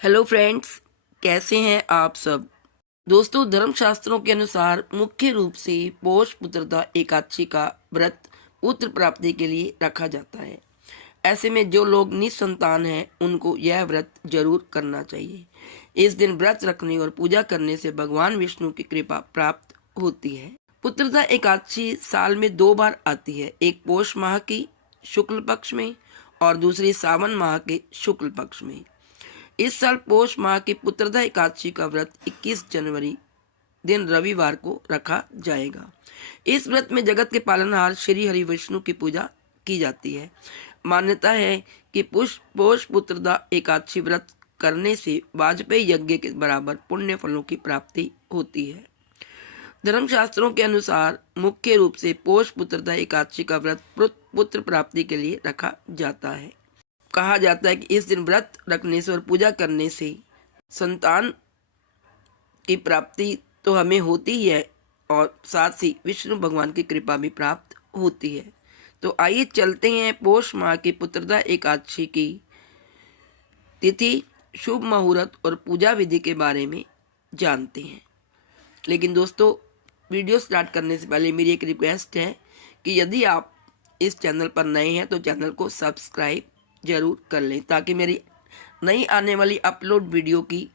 Hello friends, कैसे हैं आप सब। दोस्तों, धर्मशास्त्रों के अनुसार मुख्य रूप से पौष पुत्रदा एकादशी का व्रत पुत्र प्राप्ति के लिए रखा जाता है। ऐसे में जो लोग निसंतान हैं उनको यह व्रत जरूर करना चाहिए। इस दिन व्रत रखने और पूजा करने से भगवान विष्णु की कृपा प्राप्त होती है। पुत्रदा एकादशी साल में 2 बार आती है, एक पौष माह की शुक्ल पक्ष में और दूसरी सावन माह के शुक्ल पक्ष में। इस साल पौष माह की पुत्रदा एकादशी का व्रत 21 जनवरी दिन रविवार को रखा जाएगा। इस व्रत में जगत के पालनहार श्री हरि विष्णु की पूजा की जाती है। मान्यता है कि पौष पुत्रदा एकादशी व्रत करने से वाजपेयी यज्ञ के बराबर पुण्य फलों की प्राप्ति होती है। धर्मशास्त्रों के अनुसार मुख्य रूप से पौष पुत्रदा एकादशी का व्रत पुत्र प्राप्ति के लिए रखा जाता है। कहा जाता है कि इस दिन व्रत रखने से और पूजा करने से संतान की प्राप्ति तो हमें होती ही है और साथ ही विष्णु भगवान की कृपा भी प्राप्त होती है। तो आइए चलते हैं पौष माह की पुत्रदा एकादशी की तिथि, शुभ मुहूर्त और पूजा विधि के बारे में जानते हैं। लेकिन दोस्तों, वीडियो स्टार्ट करने से पहले मेरी एक रिक्वेस्ट है कि यदि आप इस चैनल पर नए हैं तो चैनल को सब्सक्राइब जरूर कर लें, ताकि मेरी नई आने वाली अपलोड वीडियो की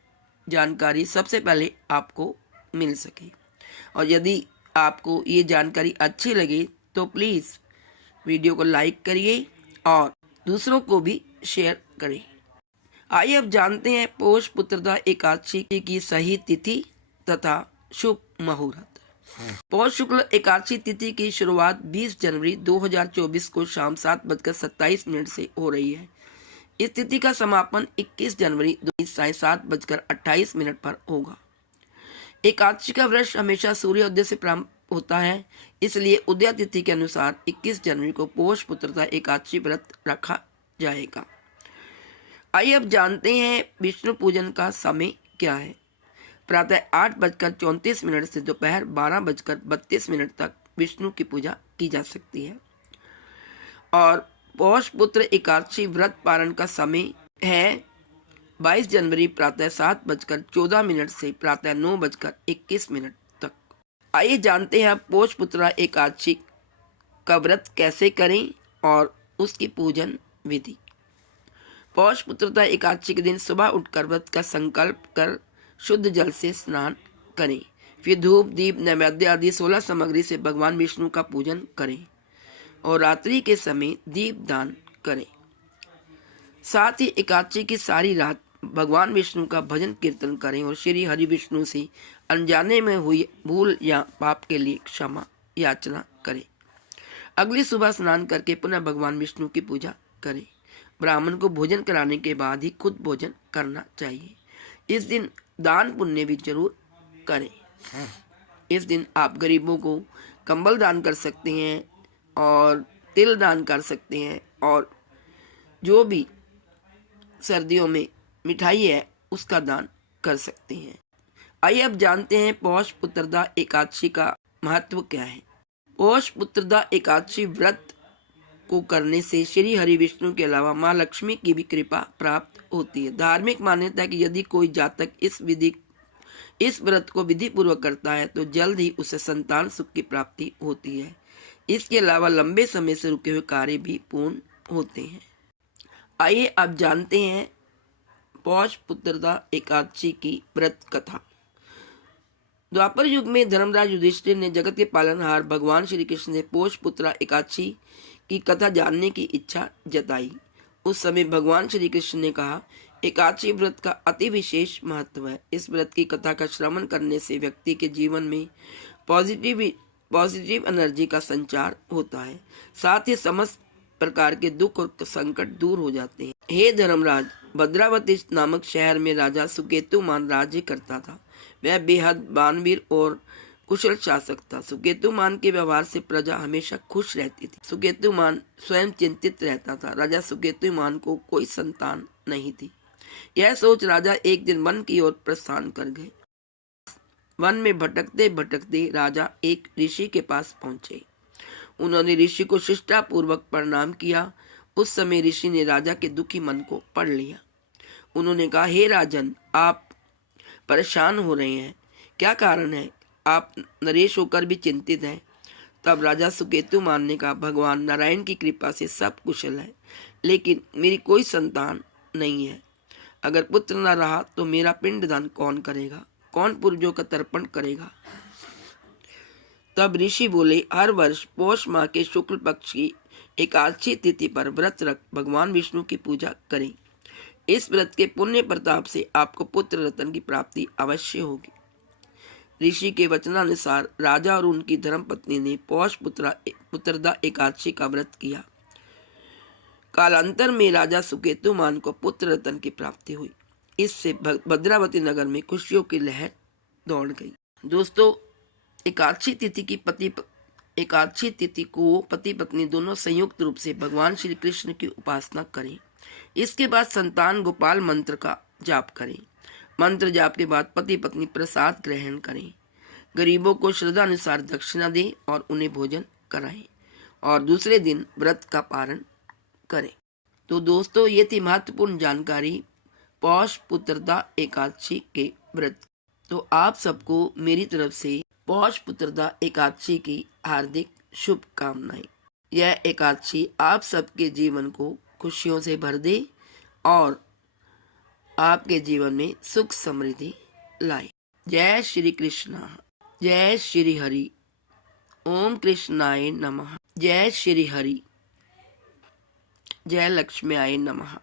जानकारी सबसे पहले आपको मिल सके। और यदि आपको ये जानकारी अच्छी लगे तो प्लीज़ वीडियो को लाइक करिए और दूसरों को भी शेयर करें। आइए अब जानते हैं पौष पुत्रदा एकादशी की सही तिथि तथा शुभ मुहूर्त। पौष शुक्ल एकादशी तिथि की शुरुआत 20 जनवरी 2024 को शाम 7:27 से हो रही है। इस तिथि का समापन 21 जनवरी 7:28 पर होगा। एकादशी का व्रत हमेशा सूर्योदय से प्रारंभ होता है, इसलिए उदय तिथि के अनुसार 21 जनवरी को पौष पुत्रदा एकादशी व्रत रखा जाएगा। आइए अब जानते हैं विष्णु पूजन का समय क्या है। प्रातः 8:34 से दोपहर 12:32 तक विष्णु की पूजा की जा सकती है। और पौष पुत्र एकादशी व्रत पारण का समय है 22 जनवरी प्रातः 7:14 से प्रातः 9:21 तक। आइए जानते हैं पौष पुत्र एकादशी का व्रत कैसे करें और उसकी पूजन विधि। पौष पुत्रदा एकादशी के दिन सुबह उठकर व्रत का संकल्प कर शुद्ध जल से स्नान करें। फिर धूप, दीप, नैवेद्य आदि 16 सामग्री से भगवान विष्णु का पूजन करें और रात्रि के समय दीप दान करें। साथ ही एकादशी की सारी रात भगवान विष्णु का भजन कीर्तन करें और श्री हरि विष्णु से अनजाने में हुई भूल या पाप के लिए क्षमा याचना करें। अगली सुबह स्नान करके पुनः भगवान विष्णु की पूजा करें। ब्राह्मण को भोजन कराने के बाद ही खुद भोजन करना चाहिए। इस दिन दान पुण्य भी जरूर करें। इस दिन आप गरीबों को कंबल दान कर सकते हैं और तिल दान कर सकते हैं और जो भी सर्दियों में मिठाई है उसका दान कर सकते हैं। आइए अब जानते हैं पौष पुत्रदा एकादशी का महत्व क्या है। पौष पुत्रदा एकादशी व्रत को करने से श्री हरि विष्णु के अलावा माँ लक्ष्मी की भी कृपा प्राप्त होती है। धार्मिक मान्यता है कि यदि कोई जातक इस व्रत को विधि पूर्वक करता है तो जल्द ही उसे संतान सुख की प्राप्ति होती है। इसके अलावा लंबे समय से रुके हुए कार्य भी पूर्ण होते हैं। आइए अब जानते हैं पौष पुत्रदा एकादशी की व्रत कथा। द्वापर युग में धर्मराज युधिष्ठिर ने जगत के पालनहार भगवान श्री कृष्ण से पौष पुत्र एकादशी की कथा जानने की इच्छा जताई। उस समय भगवान श्री कृष्ण ने कहा, एकादशी व्रत का अति विशेष महत्व है। इस व्रत की कथा का श्रवण करने से व्यक्ति के जीवन में पॉजिटिव एनर्जी का संचार होता है। साथ ही समस्त प्रकार के दुख और संकट दूर हो जाते हैं। हे धर्मराज, भद्रावती नामक शहर में राजा सुकेतुमान राज्य करता था। वह बेहद दानवीर और कुशल शासक था। सुकेतुमान के व्यवहार से प्रजा हमेशा खुश रहती थी। सुकेतुमान स्वयं चिंतित रहता था। राजा सुकेतुमान को कोई संतान नहीं थी। यह सोच राजा एक दिन वन की ओर प्रस्थान कर गए। वन में भटकते भटकते राजा एक ऋषि के पास पहुंचे। उन्होंने ऋषि को शिष्टापूर्वक प्रणाम किया। उस समय ऋषि ने राजा के दुखी मन को पढ़ लिया। उन्होंने कहा, हे राजन, आप परेशान हो रहे हैं, क्या कारण है? आप नरेश होकर भी चिंतित हैं। तब राजा सुकेतुमान ने कहा, भगवान नारायण की कृपा से सब कुशल है, लेकिन मेरी कोई संतान नहीं है। अगर पुत्र न रहा तो मेरा पिंडदान कौन करेगा? कौन पुर्जों का तर्पण करेगा? तब ऋषि बोले, हर वर्ष पौष माह के शुक्ल पक्ष की एकादशी तिथि पर व्रत रख भगवान विष्णु की पूजा करें। इस व्रत के पुण्य प्रताप से आपको पुत्र रत्न की प्राप्ति अवश्य होगी। ऋषि के वचनानुसार राजा और उनकी धर्मपत्नी ने पौष पुत्रदा एकादशी का व्रत किया। कालांतर में राजा सुकेतुमान को पुत्र रत्न की प्राप्ति हुई। इससे भद्रावती नगर में खुशियों की लहर दौड़ गई। दोस्तों, एकादशी तिथि को पति पत्नी दोनों संयुक्त रूप से भगवान श्री कृष्ण की उपासना करें। इसके बाद संतान गोपाल मंत्र का जाप करें। मंत्र जाप के बाद पति पत्नी प्रसाद ग्रहण करें। गरीबों को श्रद्धा अनुसार दक्षिणा दें और उन्हें भोजन कराएं और दूसरे दिन व्रत का पारण करें। तो दोस्तों, ये थी महत्वपूर्ण जानकारी पौष पुत्रदा एकादशी के व्रत। तो आप सबको मेरी तरफ से पौष पुत्रदा एकादशी की हार्दिक शुभकामनाएं। यह एकादशी आप सबके जीवन को खुशियों से भर दे और आपके जीवन में सुख समृद्धि लाए। जय श्री कृष्ण, जय श्री हरि, ओम कृष्णाय नमः, जय श्री हरि, जय लक्ष्म्याय नमः।